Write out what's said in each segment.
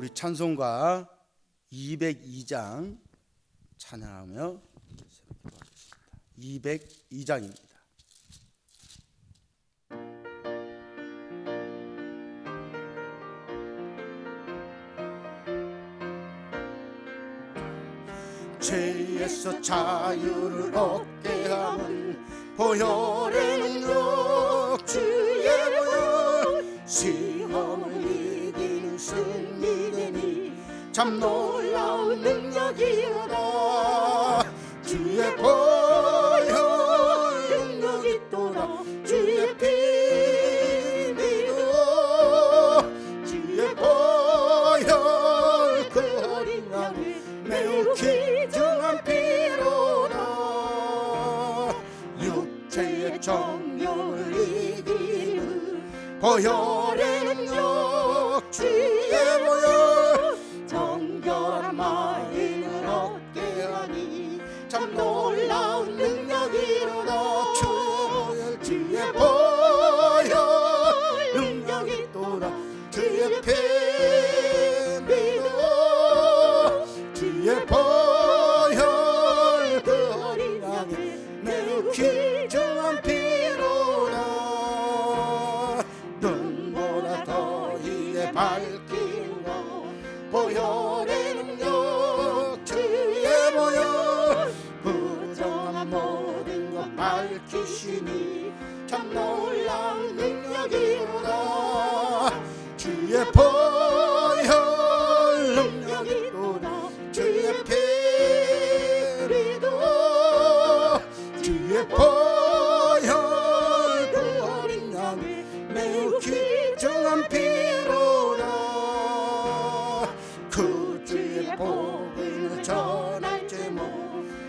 우리 찬송가 202장 찬양하며 202장입니다. 죄에서 자유를 얻게 함은 보혈의 능력 주의 보혈 시험을 이기는 승리되니 참 놀라운 능력이로다. 주의 보혈 능력이 있도다. 주의 피 믿어 주의 보혈 그 어린 양이 매우 귀중한 피로다. 육체의 정욕을 이기는 보혈의 능력 주의 보혈 정결한 마음을 얻게 하니 참 놀라운 능력이로다. 주의 보혈 능력이 있도다. 주의 피 믿어 주의 보혈 그 어린 양이 매우 귀중한 피로다. 눈보다 더위에 밝힌 것 보혈의 능력 주의 보혈 부정한 모든 것 밝히시니 참 놀라운 능력이로다. 주의 보혈 능력이 있도다. 주의 피 믿어 주의 보혈 그 어린 양이 매우 귀중한 피로다. 그 주의 복음을 전할 제목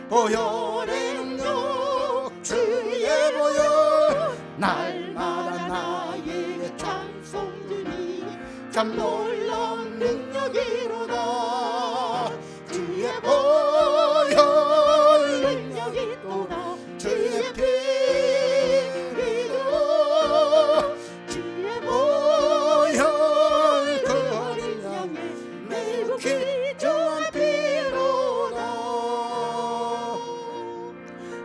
보혈의 능력 주의 보혈 날마다 나에게 찬송 드리 참 놀라운 능력이로다. 주의 보혈 능력이 있도다. 주의 피 믿어 주의 보혈 그 어린 양이 매우 귀중한 피로다.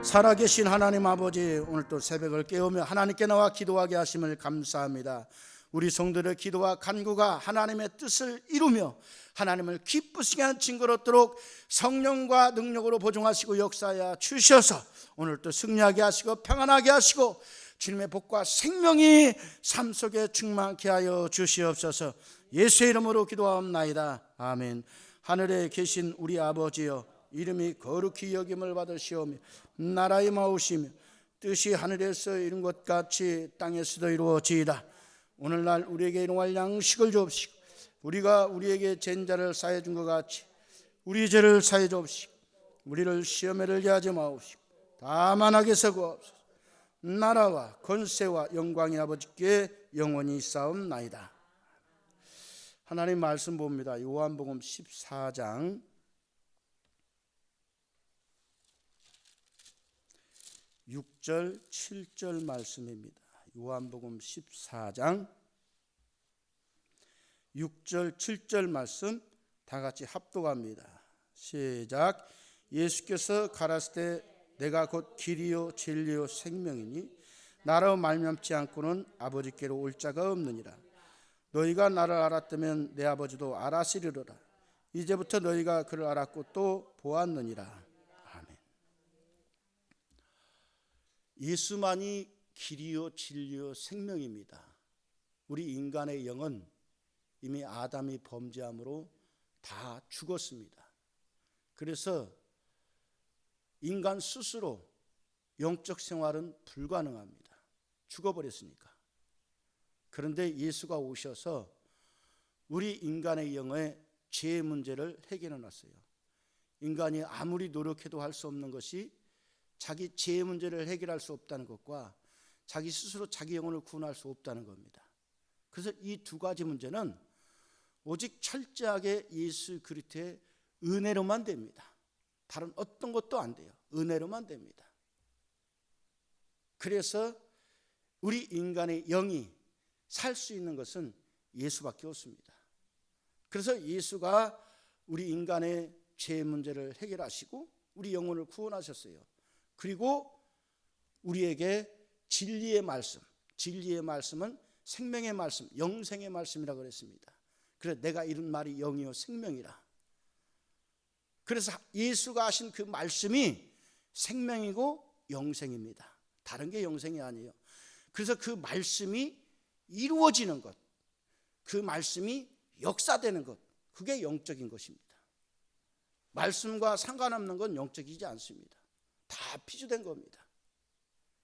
살아계신 하나님 아버지, 오늘 또 새벽을 깨우며 하나님께 나와 기도하게 하심을 감사합니다. 우리 성도들의 기도와 간구가 하나님의 뜻을 이루며 하나님을 기쁘시게 하는 증거로 얻도록 성령과 능력으로 보존하시고 역사하여 주셔서 오늘 또 승리하게 하시고 평안하게 하시고 주님의 복과 생명이 삶 속에 충만케 하여 주시옵소서. 예수의 이름으로 기도하옵나이다. 아멘. 하늘에 계신 우리 아버지여, 이름이 거룩히 여김을 받으시오며 나라의 마우시며 뜻이 하늘에서 이룬 것 같이 땅에서도 이루어지이다. 오늘날 우리에게 일용할 양식을 주옵시고 우리가 우리에게 죄인 자를 사해 준 것 같이 우리 죄를 사해 주옵시고 우리를 시험에 들게 하지 마옵시고 다만 악에서 구하옵소서. 나라와 권세와 영광이 아버지께 영원히 있사옵나이다. 하나님 말씀 봅니다. 요한복음 14장 6절 7절 말씀입니다. 요한복음 14장 6절 7절 말씀 다 같이 합독합니다. 시작. 예수께서 가라사대 때 내가 곧 길이요 진리요 생명이니 나로 말미암지 않고는 아버지께로 올 자가 없느니라. 너희가 나를 알았다면 내 아버지도 알았으리로다. 이제부터 너희가 그를 알았고 또 보았느니라. 아멘. 예수만이 길이요 진리요 생명입니다. 우리 인간의 영은 이미 아담이 범죄함으로 다 죽었습니다. 그래서 인간 스스로 영적 생활은 불가능합니다. 죽어버렸으니까. 그런데 예수가 오셔서 우리 인간의 영의 죄의 문제를 해결해 놨어요. 인간이 아무리 노력해도 할 수 없는 것이 자기 죄의 문제를 해결할 수 없다는 것과 자기 스스로 자기 영혼을 구원할 수 없다는 겁니다. 그래서 이 두 가지 문제는 오직 철저하게 예수 그리스도의 은혜로만 됩니다. 다른 어떤 것도 안 돼요. 은혜로만 됩니다. 그래서 우리 인간의 영이 살 수 있는 것은 예수밖에 없습니다. 그래서 예수가 우리 인간의 죄 문제를 해결하시고 우리 영혼을 구원하셨어요. 그리고 우리에게 진리의 말씀, 진리의 말씀은 생명의 말씀, 영생의 말씀이라고 그랬습니다. 그래서 내가 이룬 말이 영이요 생명이라. 그래서 예수가 하신 그 말씀이 생명이고 영생입니다. 다른 게 영생이 아니에요. 그래서 그 말씀이 이루어지는 것, 그 말씀이 역사되는 것, 그게 영적인 것입니다. 말씀과 상관없는 건 영적이지 않습니다. 다 피조된 겁니다.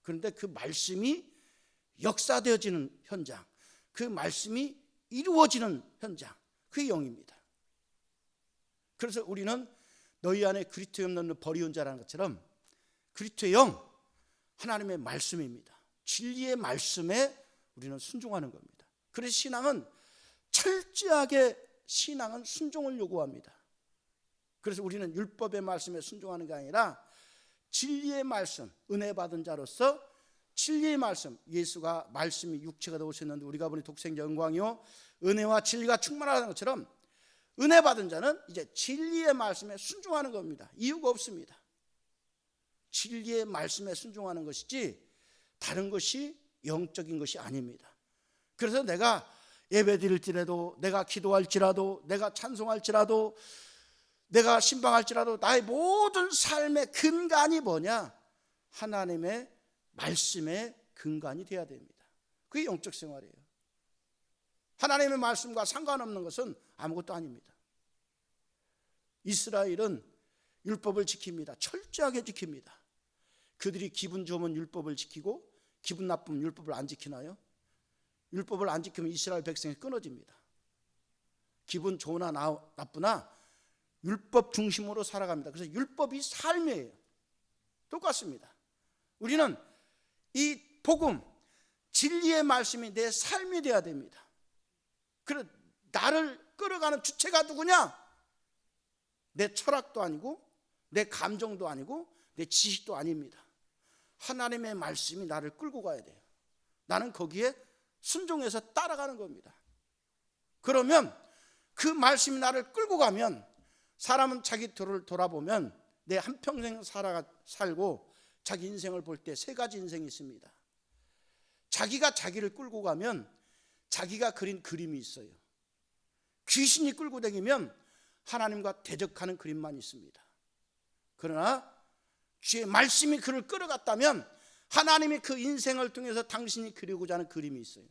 그런데 그 말씀이 역사되어지는 현장, 그 말씀이 이루어지는 현장, 그게 영입니다. 그래서 우리는 너희 안에 그리스도의 없는 버리온 자라는 것처럼 그리스도의 영, 하나님의 말씀입니다. 진리의 말씀에 우리는 순종하는 겁니다. 그래서 신앙은 철저하게 신앙은 순종을 요구합니다. 그래서 우리는 율법의 말씀에 순종하는 게 아니라 진리의 말씀, 은혜 받은 자로서 진리의 말씀, 예수가 말씀이 육체가 되어 오셨는데 우리가 보니 독생자 영광이요 은혜와 진리가 충만하다는 것처럼 은혜 받은 자는 이제 진리의 말씀에 순종하는 겁니다. 이유가 없습니다. 진리의 말씀에 순종하는 것이지 다른 것이 영적인 것이 아닙니다. 그래서 내가 예배 드릴지라도, 내가 기도할지라도, 내가 찬송할지라도, 내가 신방할지라도 나의 모든 삶의 근간이 뭐냐? 하나님의 말씀의 근간이 되어야 됩니다. 그게 영적 생활이에요. 하나님의 말씀과 상관없는 것은 아무것도 아닙니다. 이스라엘은 율법을 지킵니다. 철저하게 지킵니다. 그들이 기분 좋으면 율법을 지키고 기분 나쁘면 율법을 안 지키나요? 율법을 안 지키면 이스라엘 백성이 끊어집니다. 기분 좋으나 나쁘나 율법 중심으로 살아갑니다. 그래서 율법이 삶이에요. 똑같습니다. 우리는 이 복음, 진리의 말씀이 내 삶이 되어야 됩니다. 그래 나를 끌어가는 주체가 누구냐? 내 철학도 아니고 내 감정도 아니고 내 지식도 아닙니다. 하나님의 말씀이 나를 끌고 가야 돼요. 나는 거기에 순종해서 따라가는 겁니다. 그러면 그 말씀이 나를 끌고 가면 사람은 자기 뒤를 돌아보면 내 한평생 살고 자기 인생을 볼 때 세 가지 인생이 있습니다. 자기가 자기를 끌고 가면 자기가 그린 그림이 있어요. 귀신이 끌고 다니면 하나님과 대적하는 그림만 있습니다. 그러나 주의 말씀이 그를 끌어갔다면 하나님이 그 인생을 통해서 당신이 그리고자 하는 그림이 있어요.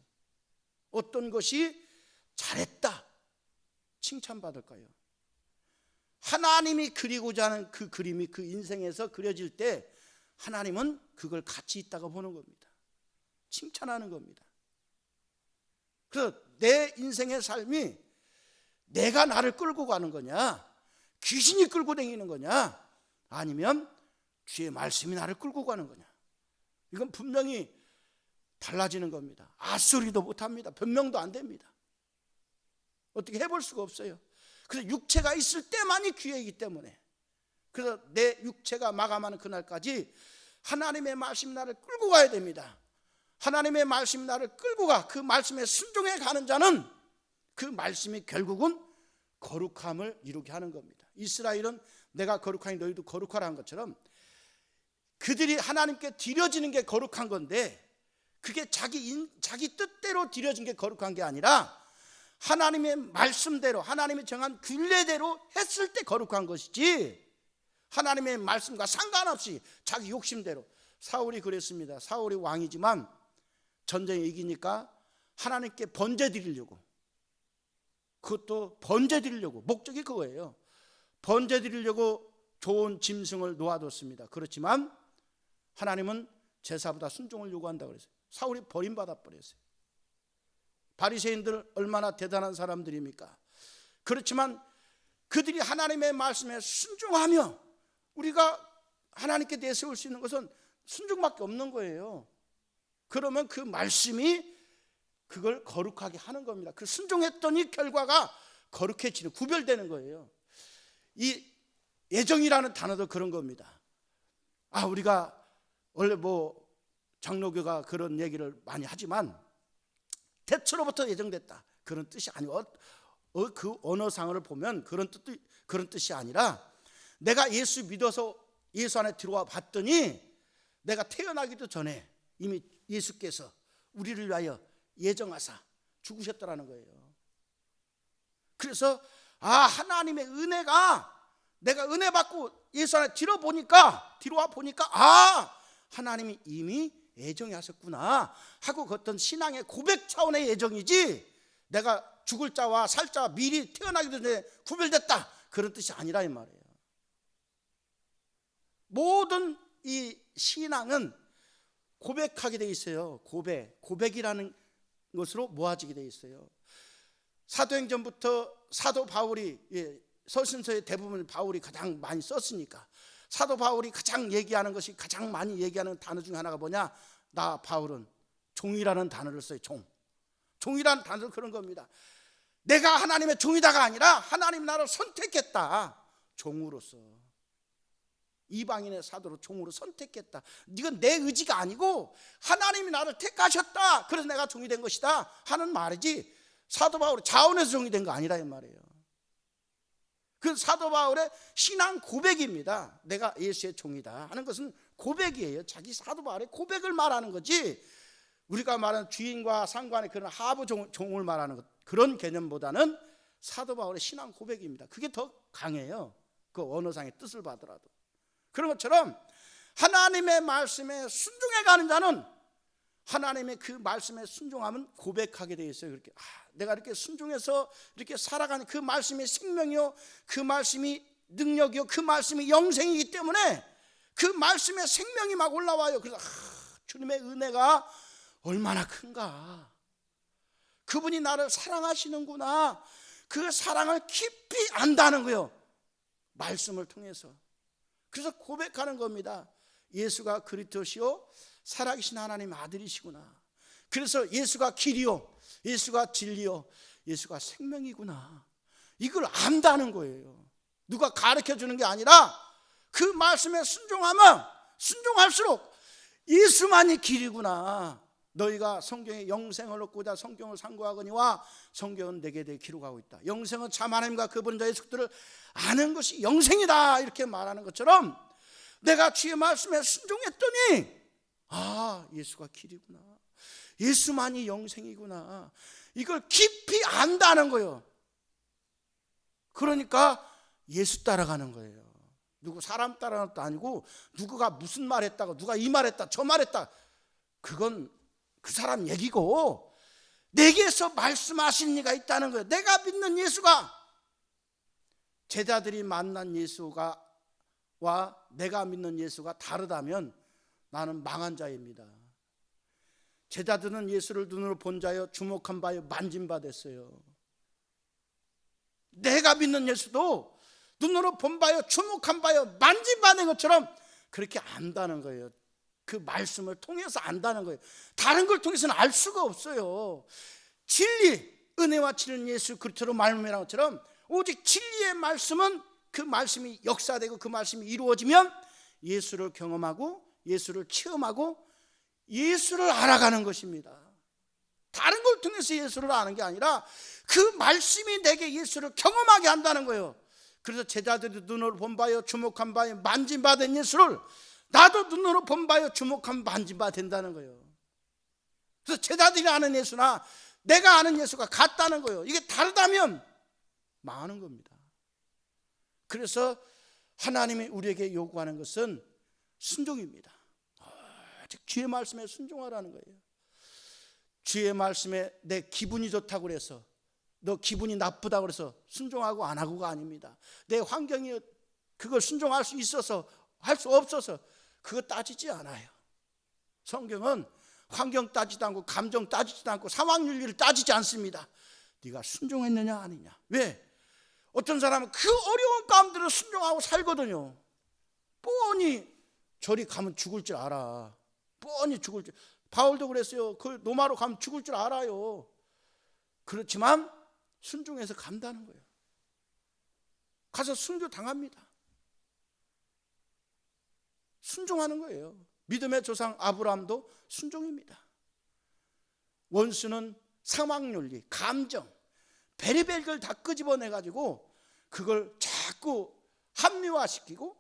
어떤 것이 잘했다 칭찬받을까요? 하나님이 그리고자 하는 그 그림이 그 인생에서 그려질 때 하나님은 그걸 가치 있다고 보는 겁니다. 칭찬하는 겁니다. 그래서 내 인생의 삶이 내가 나를 끌고 가는 거냐, 귀신이 끌고 다니는 거냐, 아니면 주의 말씀이 나를 끌고 가는 거냐, 이건 분명히 달라지는 겁니다. 앗소리도 못합니다. 변명도 안 됩니다. 어떻게 해볼 수가 없어요. 그래서 육체가 있을 때만이 기회이기 때문에, 그래서 내 육체가 마감하는 그날까지 하나님의 말씀이 나를 끌고 가야 됩니다. 하나님의 말씀이 나를 끌고 가, 그 말씀에 순종해 가는 자는 그 말씀이 결국은 거룩함을 이루게 하는 겁니다. 이스라엘은 내가 거룩하니 너희도 거룩하라는 것처럼 그들이 하나님께 드려지는 게 거룩한 건데, 그게 자기 뜻대로 드려진 게 거룩한 게 아니라 하나님의 말씀대로, 하나님이 정한 균례대로 했을 때 거룩한 것이지, 하나님의 말씀과 상관없이 자기 욕심대로. 사울이 그랬습니다. 사울이 왕이지만 전쟁에 이기니까 하나님께 번제 드리려고, 그것도 번제 드리려고, 목적이 그거예요. 번제 드리려고 좋은 짐승을 놓아뒀습니다. 그렇지만 하나님은 제사보다 순종을 요구한다고 그랬어요. 사울이 버림받아 버렸어요. 바리새인들 얼마나 대단한 사람들입니까? 그렇지만 그들이 하나님의 말씀에 순종하며 우리가 하나님께 내세울 수 있는 것은 순종밖에 없는 거예요. 그러면 그 말씀이 그걸 거룩하게 하는 겁니다. 그 순종했더니 결과가 거룩해지는, 구별되는 거예요. 이 예정이라는 단어도 그런 겁니다. 우리가 원래 장로교가 그런 얘기를 많이 하지만 대초로부터 예정됐다, 그런 뜻이 아니고 그 언어상을 보면 그런 뜻이 아니라 내가 예수 믿어서 예수 안에 들어와 봤더니 내가 태어나기도 전에 이미 예수께서 우리를 위하여 예정하사 죽으셨다라는 거예요. 그래서 하나님의 은혜가 내가 은혜 받고 예수 안에 들어와 보니까 하나님이 이미 예정이 하셨구나 하고 그 어떤 신앙의 고백 차원의 예정이지 내가 죽을 자와 살 자와 미리 태어나기도 전에 구별됐다 그런 뜻이 아니라 이 말이에요. 모든 이 신앙은 고백하게 돼 있어요. 고백이라는 것으로 모아지게 돼 있어요. 사도행전부터 사도 바울이 서신서의 대부분 바울이 가장 많이 썼으니까 사도 바울이 가장 많이 얘기하는 단어 중에 하나가 뭐냐? 나 바울은 종이라는 단어를 써요. 종이라는 단어는 그런 겁니다. 내가 하나님의 종이다가 아니라 하나님 나를 선택했다. 종으로서 이방인의 사도로 종으로 선택했다. 이건 내 의지가 아니고 하나님이 나를 택하셨다. 그래서 내가 종이 된 것이다 하는 말이지 사도 바울이 자원해서 종이 된 거 아니라 이 말이에요. 그 사도 바울의 신앙 고백입니다. 내가 예수의 종이다 하는 것은 고백이에요. 자기 사도 바울의 고백을 말하는 거지 우리가 말하는 주인과 상관의 그런 하부 종을 말하는 것 그런 개념보다는 사도 바울의 신앙 고백입니다. 그게 더 강해요. 그 언어상의 뜻을 받더라도. 그런 것처럼 하나님의 말씀에 순종해가는 자는 하나님의 그 말씀에 순종하면 고백하게 되어 있어요. 그렇게 내가 이렇게 순종해서 이렇게 살아가는 그 말씀이 생명이요, 그 말씀이 능력이요, 그 말씀이 영생이기 때문에 그 말씀에 생명이 막 올라와요. 그래서 주님의 은혜가 얼마나 큰가, 그분이 나를 사랑하시는구나, 그 사랑을 깊이 안다는 거예요. 말씀을 통해서. 그래서 고백하는 겁니다. 예수가 그리스도시요 살아계신 하나님 아들이시구나. 그래서 예수가 길이요, 예수가 진리요, 예수가 생명이구나. 이걸 안다는 거예요. 누가 가르쳐 주는 게 아니라 그 말씀에 순종하면 순종할수록 예수만이 길이구나. 너희가 성경에 영생을 얻고자 성경을 상고하거니와 성경은 내게 대해 기록하고 있다. 영생은 참 하나님과 그분 자 예수 그리스도를 아는 것이 영생이다 이렇게 말하는 것처럼 내가 주의 말씀에 순종했더니 예수가 길이구나, 예수만이 영생이구나, 이걸 깊이 안다는 거예요. 그러니까 예수 따라가는 거예요. 누구 사람 따라가는 것도 아니고 누구가 무슨 말 했다고, 누가 이 말 했다 저 말 했다, 그건 그 사람 얘기고 내게서 말씀하시는 이가 있다는 거예요. 내가 믿는 예수가, 제자들이 만난 예수가 와 내가 믿는 예수가 다르다면 나는 망한 자입니다. 제자들은 예수를 눈으로 본 자여 주목한 바여 만진 바 됐어요. 내가 믿는 예수도 눈으로 본 바여 주목한 바여 만진 바 된 것처럼 그렇게 안다는 거예요. 그 말씀을 통해서 안다는 거예요. 다른 걸 통해서는 알 수가 없어요. 진리, 은혜와 진리는 예수 그리스도로 말미암은 것처럼 오직 진리의 말씀은 그 말씀이 역사되고 그 말씀이 이루어지면 예수를 경험하고 예수를 체험하고 예수를 알아가는 것입니다. 다른 걸 통해서 예수를 아는 게 아니라 그 말씀이 내게 예수를 경험하게 한다는 거예요. 그래서 제자들이 눈으로 본 바요 주목한 바요 만진 바 된 예수를 나도 눈으로 본 바요 주목한 만진 바 된다는 거예요. 그래서 제자들이 아는 예수나 내가 아는 예수가 같다는 거예요. 이게 다르다면 망하는 겁니다. 그래서 하나님이 우리에게 요구하는 것은 순종입니다. 즉 주의 말씀에 순종하라는 거예요. 주의 말씀에 내 기분이 좋다고 그래서, 너 기분이 나쁘다고 그래서 순종하고 안 하고가 아닙니다. 내 환경이 그걸 순종할 수 있어서 할 수 없어서 그거 따지지 않아요. 성경은 환경 따지도 않고 감정 따지지도 않고 상황 윤리를 따지지 않습니다. 네가 순종했느냐 아니냐. 왜? 어떤 사람은 그 어려운 가운데로 순종하고 살거든요. 뻔히 저리 가면 죽을 줄 알아. 뻔히 죽을 줄. 바울도 그랬어요. 그 로마로 가면 죽을 줄 알아요. 그렇지만 순종해서 간다는 거예요. 가서 순교 당합니다. 순종하는 거예요. 믿음의 조상 아브라함도 순종입니다. 원수는 상황 윤리, 감정, 베리벨 걸 다 끄집어내 가지고 그걸 자꾸 합리화시키고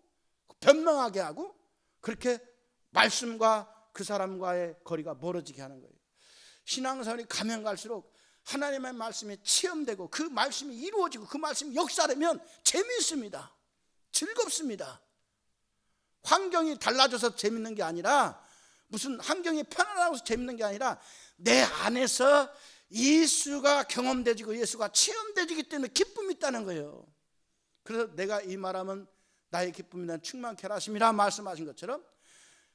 변명하게 하고 그렇게 말씀과 그 사람과의 거리가 멀어지게 하는 거예요. 신앙생활이 가면 갈수록 하나님의 말씀이 체험되고 그 말씀이 이루어지고 그 말씀이 역사되면 재미있습니다. 즐겁습니다. 환경이 달라져서 재밌는 게 아니라, 무슨 환경이 편안하고 재밌는 게 아니라 내 안에서 예수가 경험되지고 예수가 체험되지기 때문에 기쁨이 있다는 거예요. 그래서 내가 이 말하면 나의 기쁨이 난 충만케 하심이라 말씀하신 것처럼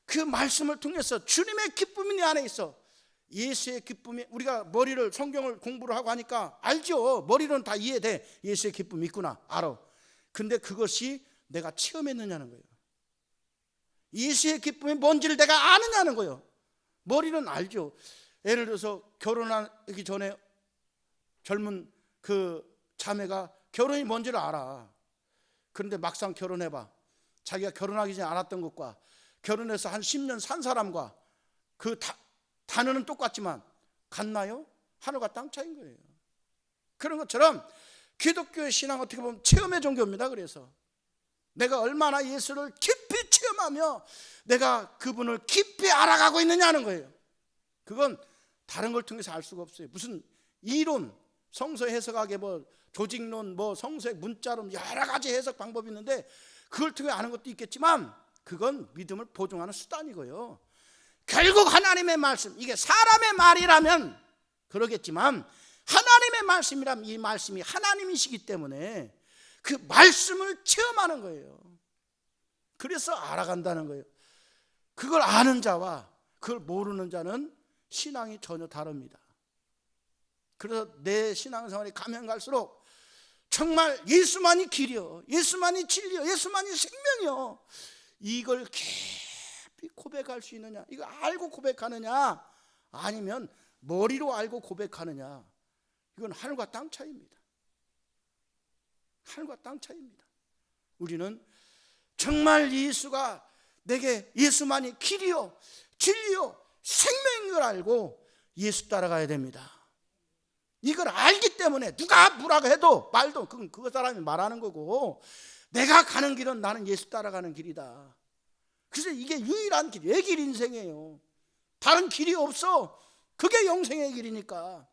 그 말씀을 통해서 주님의 기쁨이 내 안에 있어. 예수의 기쁨이, 우리가 머리를 성경을 공부를 하고 하니까 알죠. 머리로는 다 이해돼. 예수의 기쁨이 있구나, 알아. 근데 그것이 내가 체험했느냐는 거예요. 예수의 기쁨이 뭔지를 내가 아느냐는 거예요. 머리는 알죠. 예를 들어서 결혼하기 전에 젊은 그 자매가 결혼이 뭔지를 알아. 그런데 막상 결혼해봐. 자기가 결혼하기 전에 알았던 것과 결혼해서 한 10년 산 사람과 그 단어는 똑같지만 같나요? 하늘과 땅 차이인 거예요. 그런 것처럼 기독교의 신앙 어떻게 보면 체험의 종교입니다. 그래서 내가 얼마나 예수를 깊이 체험하며 내가 그분을 깊이 알아가고 있느냐는 거예요. 그건 다른 걸 통해서 알 수가 없어요. 무슨 이론, 성서 해석하게 뭐 조직론, 뭐 성서의 문자론 여러 가지 해석 방법이 있는데 그걸 통해 아는 것도 있겠지만 그건 믿음을 보증하는 수단이고요. 결국 하나님의 말씀, 이게 사람의 말이라면 그러겠지만 하나님의 말씀이라면 이 말씀이 하나님이시기 때문에 그 말씀을 체험하는 거예요. 그래서 알아간다는 거예요. 그걸 아는 자와 그걸 모르는 자는 신앙이 전혀 다릅니다. 그래서 내 신앙생활이 가면 갈수록 정말 예수만이 길이요, 예수만이 진리요, 예수만이 생명이요, 이걸 깊이 고백할 수 있느냐, 이거 알고 고백하느냐 아니면 머리로 알고 고백하느냐, 이건 하늘과 땅 차이입니다. 하늘과 땅 차이입니다. 우리는 정말 예수가 내게 예수만이 길이요 진리요 생명인 걸 알고 예수 따라가야 됩니다. 이걸 알기 때문에 누가 뭐라고 해도 말도 그건 그 사람이 말하는 거고, 내가 가는 길은 나는 예수 따라가는 길이다. 그래서 이게 유일한 길, 외길 인생이에요. 다른 길이 없어. 그게 영생의 길이니까.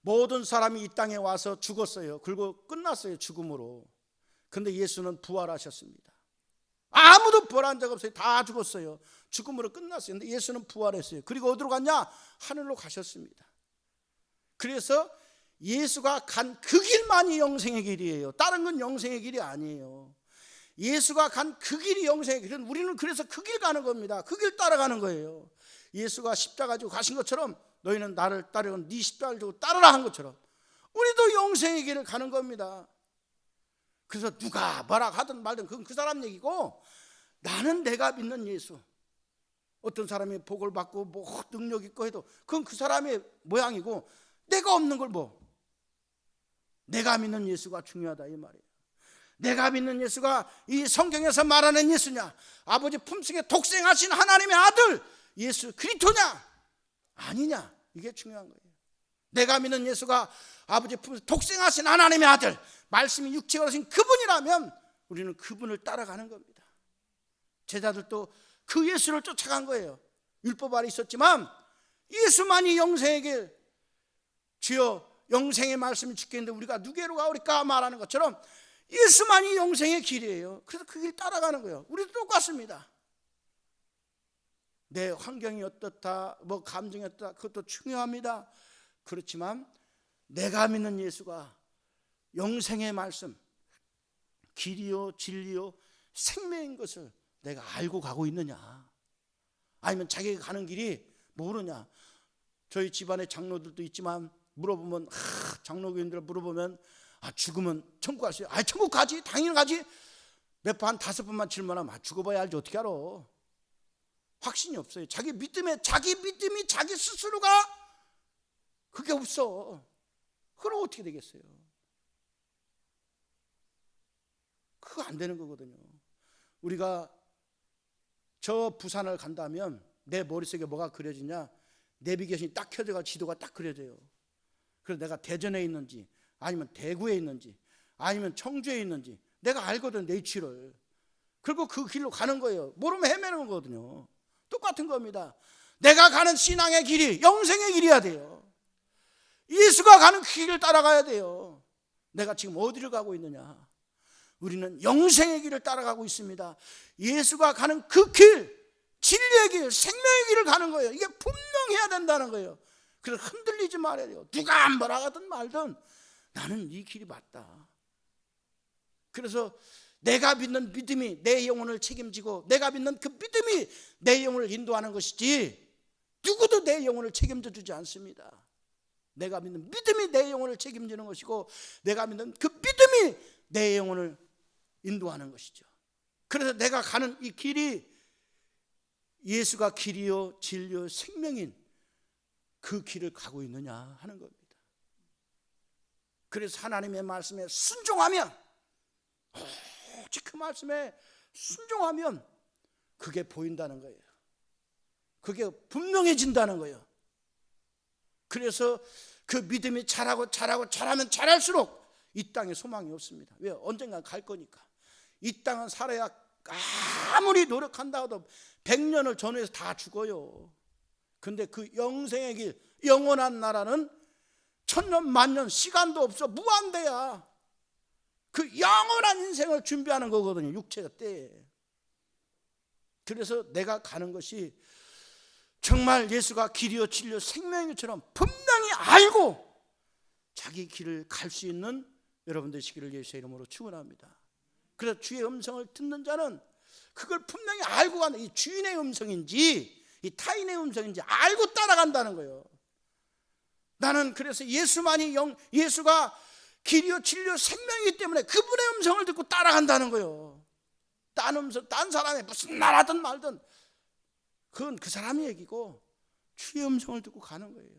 모든 사람이 이 땅에 와서 죽었어요. 그리고 끝났어요, 죽음으로. 근데 예수는 부활하셨습니다. 아무도 부활한 적 없어요. 다 죽었어요. 죽음으로 끝났어요. 근데 예수는 부활했어요. 그리고 어디로 갔냐? 하늘로 가셨습니다. 그래서 예수가 간 그 길만이 영생의 길이에요. 다른 건 영생의 길이 아니에요. 예수가 간 그 길이 영생의 길은, 우리는 그래서 그 길 가는 겁니다. 그 길 따라가는 거예요. 예수가 십자가 지고 가신 것처럼 너희는 나를 따르고 네 십자가를 지고 따르라 한 것처럼 우리도 영생의 길을 가는 겁니다. 그래서 누가 뭐라 하든 말든 그건 그 사람 얘기고, 나는 내가 믿는 예수. 어떤 사람이 복을 받고 뭐 능력 있고 해도 그건 그 사람의 모양이고, 내가 없는 걸 뭐, 내가 믿는 예수가 중요하다 이 말이에요. 내가 믿는 예수가 이 성경에서 말하는 예수냐, 아버지 품속에 독생하신 하나님의 아들 예수 그리스도냐 아니냐, 이게 중요한 거예요. 내가 믿는 예수가 아버지 품속에 독생하신 하나님의 아들, 말씀이 육체가 되신 그분이라면 우리는 그분을 따라가는 겁니다. 제자들도 그 예수를 쫓아간 거예요. 율법 아래 있었지만 예수만이 영생의 길, 주여 영생의 말씀이 주께 있는데 우리가 누구로 가오리까 말하는 것처럼 예수만이 영생의 길이에요. 그래서 그 길 따라가는 거예요. 우리도 똑같습니다. 내 환경이 어떻다, 뭐 감정이 어떻다, 그것도 중요합니다. 그렇지만 내가 믿는 예수가 영생의 말씀, 길이요 진리요 생명인 것을 내가 알고 가고 있느냐, 아니면 자기가 가는 길이 모르냐. 저희 집안에 장로들도 있지만 물어보면, 장로교인들 물어보면, 죽으면 천국 갈 수 있어요. 천국 가지, 당연히 가지. 몇 번, 한 5번만 질문하면 죽어봐야 알지 어떻게 알아. 확신이 없어요. 자기 믿음이 자기 스스로가 그게 없어. 그럼 어떻게 되겠어요? 그거 안 되는 거거든요. 우리가 저 부산을 간다면 내 머릿속에 뭐가 그려지냐, 내비게이션이 딱 켜져가 지도가 딱 그려져요. 그래서 내가 대전에 있는지 아니면 대구에 있는지 아니면 청주에 있는지 내가 알거든, 내 위치를. 그리고 그 길로 가는 거예요. 모르면 헤매는 거거든요. 똑같은 겁니다. 내가 가는 신앙의 길이 영생의 길이어야 돼요. 예수가 가는 그 길을 따라가야 돼요. 내가 지금 어디를 가고 있느냐? 우리는 영생의 길을 따라가고 있습니다. 예수가 가는 그 길, 진리의 길, 생명의 길을 가는 거예요. 이게 분명해야 된다는 거예요. 그래서 흔들리지 말아야 돼요. 누가 뭐라 하든 말든 나는 이 길이 맞다. 그래서 내가 믿는 믿음이 내 영혼을 책임지고 내가 믿는 그 믿음이 내 영혼을 인도하는 것이지 누구도 내 영혼을 책임져 주지 않습니다. 내가 믿는 믿음이 내 영혼을 책임지는 것이고 내가 믿는 그 믿음이 내 영혼을 인도하는 것이죠. 그래서 내가 가는 이 길이 예수가 길이요 진리요 생명인 그 길을 가고 있느냐 하는 겁니다. 그래서 하나님의 말씀에 순종하면, 오직 그 말씀에 순종하면 그게 보인다는 거예요. 그게 분명해진다는 거예요. 그래서 그 믿음이 자라면 자랄수록 이 땅에 소망이 없습니다. 왜? 언젠가 갈 거니까. 이 땅은 살아야 아무리 노력한다 해도 100년을 전후해서 다 죽어요. 근데 그 영생의 길, 영원한 나라는 천년 만년 시간도 없어 무한대야. 그 영원한 인생을 준비하는 거거든요, 육체가 때. 그래서 내가 가는 것이 정말 예수가 길이요 진리요 생명이처럼 분명히 알고 자기 길을 갈 수 있는 여러분 되시기를 예수의 이름으로 축원합니다. 그래서 주의 음성을 듣는 자는 그걸 분명히 알고 가는, 이 주인의 음성인지 이 타인의 음성인지 알고 따라간다는 거예요. 나는 그래서 예수가 길이요 진리요 생명이기 때문에 그분의 음성을 듣고 따라간다는 거예요. 딴 사람이 무슨 말 하든 말든 그건 그 사람의 얘기고 주의 음성을 듣고 가는 거예요.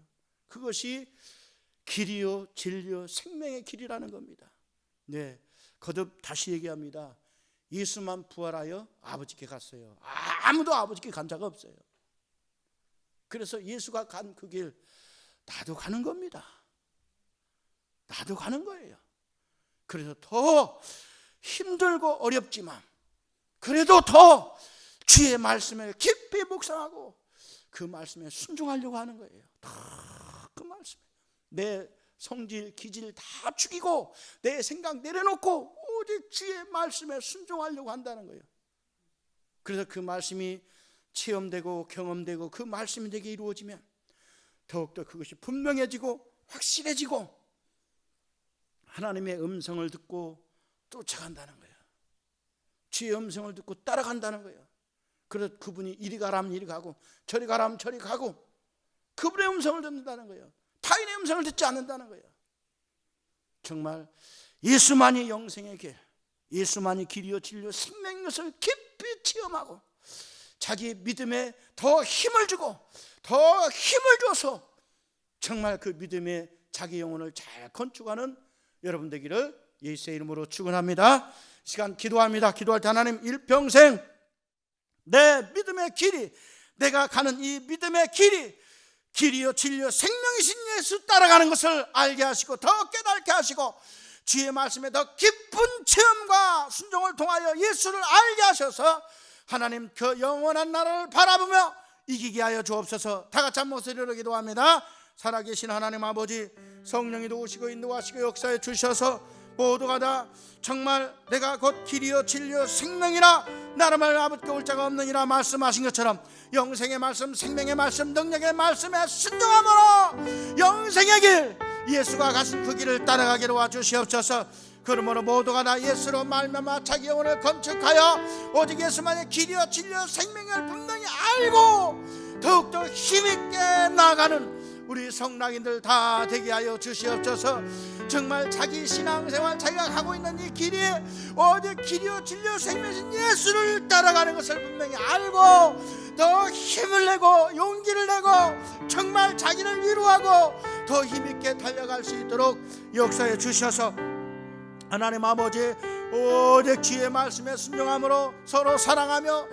그것이 길이요 진리요 생명의 길이라는 겁니다. 네, 거듭 다시 얘기합니다. 예수만 부활하여 아버지께 갔어요. 아무도 아버지께 간 자가 없어요. 그래서 예수가 간 그 길 나도 가는 겁니다. 나도 가는 거예요. 그래서 더 힘들고 어렵지만 그래도 더 주의 말씀을 깊이 묵상하고 그 말씀에 순종하려고 하는 거예요. 다 그 말씀에 내 성질 기질 다 죽이고 내 생각 내려놓고 오직 주의 말씀에 순종하려고 한다는 거예요. 그래서 그 말씀이 체험되고 경험되고 그 말씀이 내게 이루어지면 더욱더 그것이 분명해지고 확실해지고 하나님의 음성을 듣고 쫓아간다는 거예요. 주의 음성을 듣고 따라간다는 거예요. 그래서 그분이 이리 가라면 이리 가고 저리 가라면 저리 가고 그분의 음성을 듣는다는 거예요. 타인의 음성을 듣지 않는다는 거예요. 정말 예수만이 영생의 길, 예수만이 길이요 진리요 생명인 것을 깊이 체험하고 자기 믿음에 더 힘을 주고 더 힘을 줘서 정말 그 믿음에 자기 영혼을 잘 건축하는 여러분 되기를 예수의 이름으로 축원합니다. 시간 기도합니다. 기도할 때 하나님 일평생 내 믿음의 길이, 내가 가는 이 믿음의 길이 길이요 진리요 생명이신 예수 따라가는 것을 알게 하시고 더 깨닫게 하시고 주의 말씀에 더 깊은 체험과 순종을 통하여 예수를 알게 하셔서 하나님 그 영원한 나라를 바라보며 이기게 하여 주옵소서. 다 같이 한 목소리로 기도합니다. 살아계신 하나님 아버지, 성령이 도우시고 인도하시고 역사해 주셔서 모두가 다 정말 내가 곧 길이요 진리요 생명이라 나를 말 아버지께 올 자가 없느니라 말씀하신 것처럼 영생의 말씀, 생명의 말씀, 능력의 말씀에 순종함으로 영생의 길, 예수가 가신 그 길을 따라가기로 와주시옵소서. 그러므로 모두가 다 예수로 말미암아 자기 영혼을 건축하여 오직 예수만의 길이요 진리요 생명을 분명히 알고 더욱더 힘있게 나아가는 우리 성랑인들 다 되게 하여 주시옵소서. 정말 자기 신앙생활 자기가 가고 있는 이 길이 오직 길이요 진리요 생명이신 예수를 따라가는 것을 분명히 알고 더 힘을 내고 용기를 내고 정말 자기를 위로하고 더 힘있게 달려갈 수 있도록 역사해 주셔서 하나님 아버지 오직 주의 말씀에 순종함으로 서로 사랑하며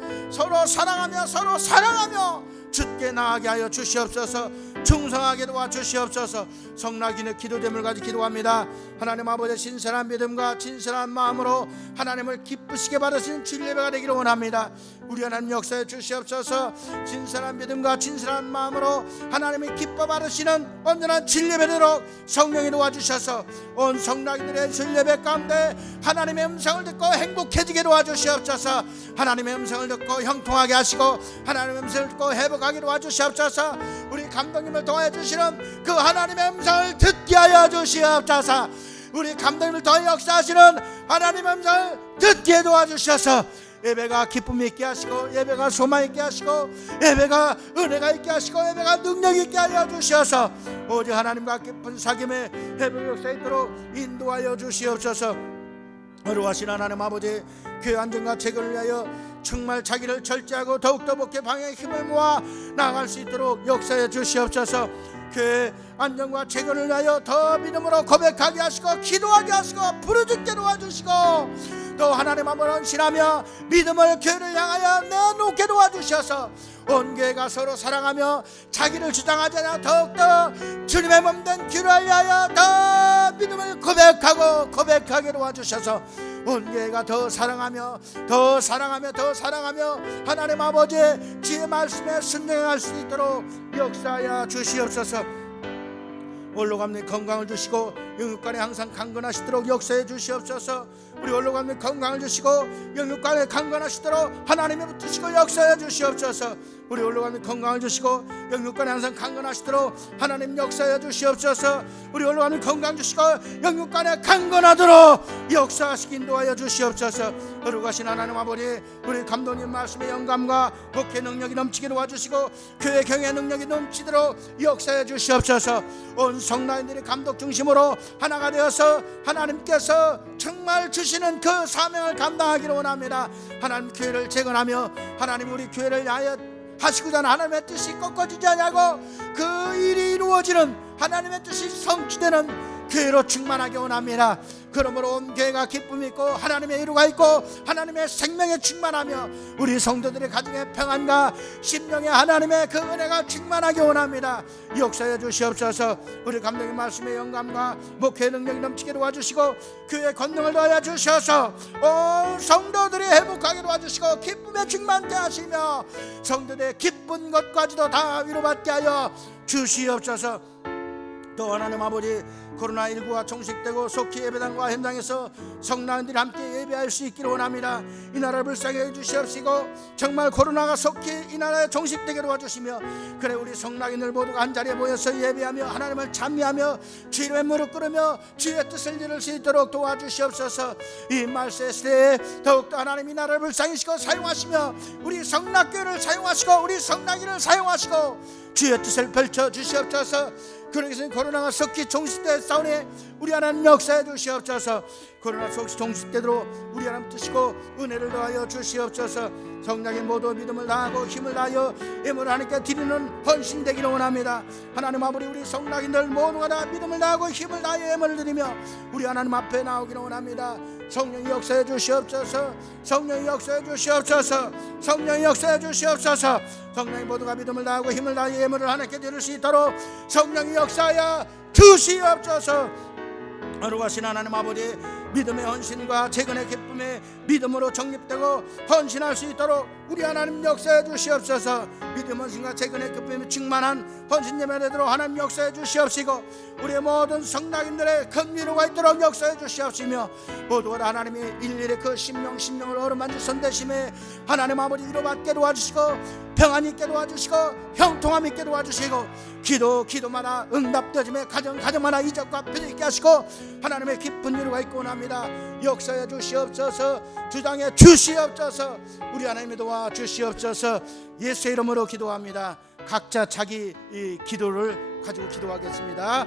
주께 나아가게 하여 주시옵소서. 충성하게 도와주시옵소서. 성락인의 기도 제물 가지고 기도합니다. 하나님 아버지, 신선한 믿음과 진실한 마음으로 하나님을 기쁘시게 받으시는 주일 예배가 되기를 원합니다. 우리 하나님 역사해 주시옵소서. 진실한 믿음과 진실한 마음으로 하나님이 기뻐 받으시는 온전한 주일 예배 되도록 성령이 도와주셔서 온 성락인들의 주일 예배 가운데 하나님의 음성을 듣고 행복해지게 도와주시옵소서. 하나님의 음성을 듣고 형통하게 하시고 하나님의 음성을 듣고 회복하게 도와주시옵소서. 우리 감독님을 통해 주시는 그 하나님의 음성을 듣게 하여 주시옵소서. 우리 감독님을 통해 역사하시는 하나님의 음성을 듣게 도와주셔서 예배가 기쁨이 있게 하시고 예배가 소망 있게 하시고 예배가 은혜가 있게 하시고 예배가 능력 있게 하여 주셔서 오직 하나님과 깊은 사귐의 회복 역사 있도록 인도하여 주시옵소서. 어루하신 하나님 아버지, 교회 안전과 재건을 위하여 정말 자기를 절제하고 더욱더 복게 방향의 힘을 모아 나아갈 수 있도록 역사해 주시옵소서. 교회 안전과 재건을 위하여 더 믿음으로 고백하게 하시고 기도하게 하시고 부르짖게 도와주시고 또 하나님 앞을 헌신하며 믿음을 교회를 향하여 내놓게 도와주셔서 온 교회가 서로 사랑하며 자기를 주장하지 않아 더욱더 주님의 몸된 교회를 위하여 더 믿음을 고백하고 고백하게 도와주셔서 온 교회가 더 사랑하며 더 사랑하며 더 사랑하며 하나님 아버지의 지혜 말씀에 순종할 수 있도록 역사하여 주시옵소서. 올로감님 건강을 주시고 영육간에 항상 강건하시도록 역사해 주시옵소서. 우리 올로감님 건강을 주시고 영육간에 강건하시도록 하나님이 붙으시고 역사해 주시옵소서. 우리 올로감님 건강을 주시고 영육간에 항상 강건하시도록 하나님 역사해 주시옵소서. 우리 올로감님 건강 주시고 영육간에 강건하도록 역사하시기 인도하여 주시옵소서. 거룩하신 하나님 아버지, 우리 감독님 말씀의 영감과 목회 능력이 넘치게 도와주시고 교회 경외 능력이 넘치도록 역사해 주시옵소서. 온 성도인들이 감독 중심으로 하나가 되어서 하나님께서 정말 주시는 그 사명을 감당하기를 원합니다. 하나님 교회를 재건하며 하나님 우리 교회를 위하여 하시고자 하는 하나님의 뜻이 꺾어지지 않냐고 그 일이 이루어지는 하나님의 뜻이 성취되는 교회로 충만하게 원합니다. 그러므로 온 교회가 기쁨이 있고 하나님의 이루가 있고 하나님의 생명에 충만하며 우리 성도들의 가정의 평안과 심령의 하나님의 그 은혜가 충만하게 원합니다. 역사해 주시옵소서. 우리 감독님 말씀의 영감과 목회 능력이 넘치게 도와주시고 교회의 권능을 더하여 주셔서 온 성도들이 회복하게 도와주시고 기쁨에 충만케 하시며 성도들의 기쁜 것까지도 다 위로받게 하여 주시옵소서. 또 하나님 아버지, 코로나19가 종식되고 속히 예배당과 현장에서 성도들이 함께 예배할 수 있기를 원합니다. 이 나라를 불쌍히 해주시옵시고 정말 코로나가 속히 이 나라에 종식되게 도와주시며 그래 우리 성락인들 모두가 한자리에 모여서 예배하며 하나님을 찬미하며 주의 이름에 무릎 꿇으며 주의 뜻을 이룰 수 있도록 도와주시옵소서. 이 말세 시대에 더욱더 하나님 이 나라를 불쌍히시고 사용하시며 우리 성락교회를 사용하시고 우리 성락인을 사용하시고 주의 뜻을 펼쳐주시옵소서. 그러기서 코로나가 속히 종식되사오니 우리 하나님 역사해 주시옵소서. 코로나 속히 종식되도록 우리 하나님 뜻이고 은혜를 더하여 주시옵소서. 성령의 모두 믿음을 다하고 힘을 다하여 예물을 하나님께 드리는 헌신되기를 원합니다. 하나님 아버지, 우리 성락인들 모두가 다 믿음을 다하고 힘을 다하여 예물을 드리며 우리 하나님 앞에 나오기를 원합니다. 성령이 역사해 주시옵소서. 성령이 역사해 주시옵소서. 성령이 역사해 주시옵소서. 성령이 모두가 믿음을 다하고 힘을 다하여 예물을 하나님께 드릴 수 있도록 성령이 역사하여 주시옵소서. 거룩하신 하나님 아버지, 믿음의 헌신과 재건의 기쁨에 믿음으로 정립되고 헌신할 수 있도록 우리 하나님 역사해 주시옵소서. 믿음 헌신과 재건의 기쁨에 충만한 헌신 예배 되도록 하나님 역사해 주시옵시고 우리의 모든 성락인들의 큰 위로가 있도록 역사해 주시옵시며 모두가 하나님이 일일이 그 심령을 어루만질 선대심에 하나님 아버지 위로받게 도와주시고 평안 있게 도와주시고 형통함 있게 도와주시고 기도마다 응답되어짐에 가정마다 이적과 표적 있게 하시고 하나님의 깊은 위로가 있고 원합니다. 역사해 주시옵소서. 주장해 주시옵소서. 우리 하나님의 도와 주시옵소서. 예수의 이름으로 기도합니다. 각자 자기 이 기도를 가지고 기도하겠습니다.